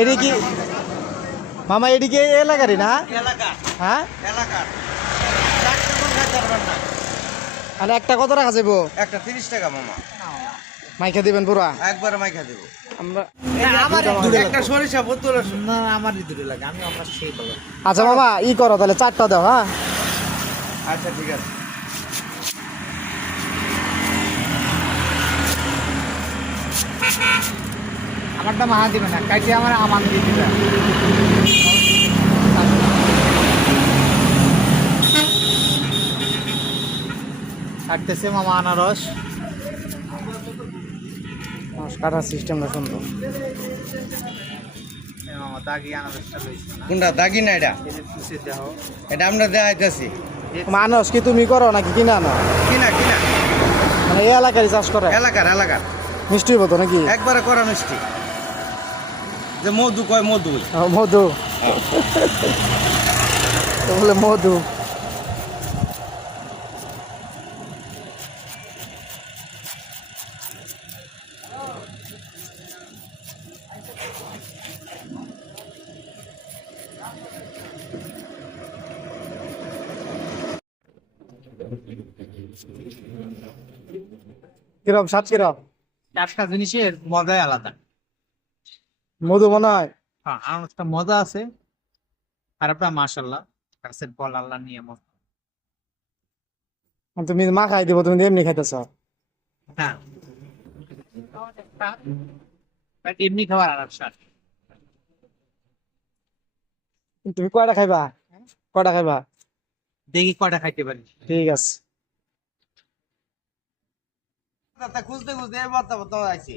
এটি কি মামা এটি কি এলাকারই না? হ্যাঁ আর একটা কত রাখা যাবো? একটা 30 টাকা মামা। মাইখা দিবেন পুরা? একবার মাইখা দেব। আমরা একটা সরিষা বোতল না আমার দূরে লাগে আমি আমার সেই বলো। আচ্ছা মামা ই করো তাহলে 4টা দাও। হ্যাঁ আচ্ছা ঠিক আছে। আমারটা মাহা দিবে না কাইতে আমার আমান দিয়ে দিবে। কাটতেছে মামা আনারস। কাটার সিস্টেমটা সুন্দর। মামা দাগি আনারসটা লইছে না। কোনটা দাগি না এটা? এই যে পুষে দাও। এটা আমরা দেখাইতেছি। মানুষ কি তুমি করো নাকি কিনা না? কিনা কিনা মানে এই এলাকারই চাষ করে? এলাকার মিষ্টি হইব তো নাকি? একবারে করা মিষ্টি। যে মধু কয় মধু। মধু তো বলে মধু। কিরম স্বাদ কিরম? টাটকা জিনিসের মজাই আলাদা। মধু মনে হয়। হ্যাঁ আনারসটা মজা আছে। আর আপনার মাশাআল্লাহ গাছের ফল আল্লাহ নিয়ামত। তুমি মা খাই দিব, তুমি এমনি খাইতেছ? হ্যাঁ এমনি খাবার আনারস আর তুমি কয়টা খাইবা? কয়টা খাইবা? দেখি কয়টা খাইতে পারি। ঠিক আছে। খুঁজতে খুঁজতে এই বার্তা তোমার আইছি।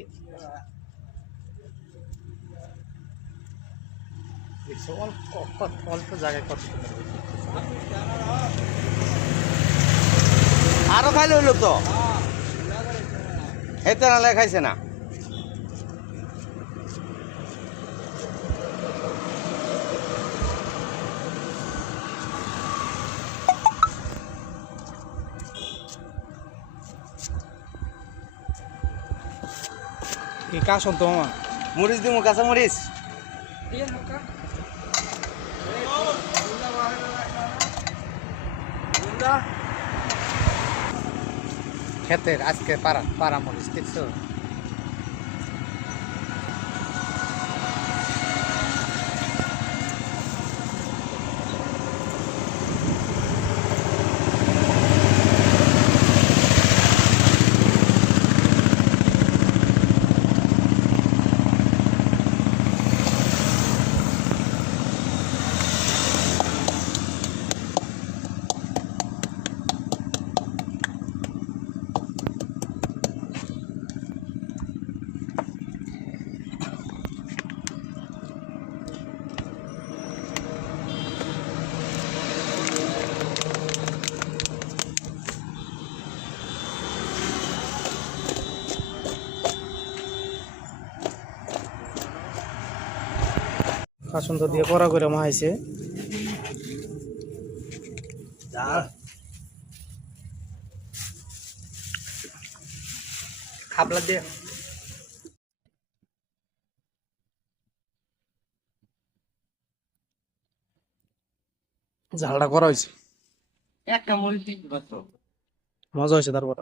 অল্প জায়গায় কষ্ট আরো খাইলে হইলো তো। এতে না লেখাইছে না। কি কাশন তো মামা? মরিচ দিমু, কাঁচা মরিচ। ক্ষেতের আজকে পারা মরিচ দেখছো? কাশন তো দিয়ে করা করে মাহাইছে। খাবলা দিয়ে ঝালটা করা হয়েছে, একটা মরিচ দিই মজা হয়েছে তারপর।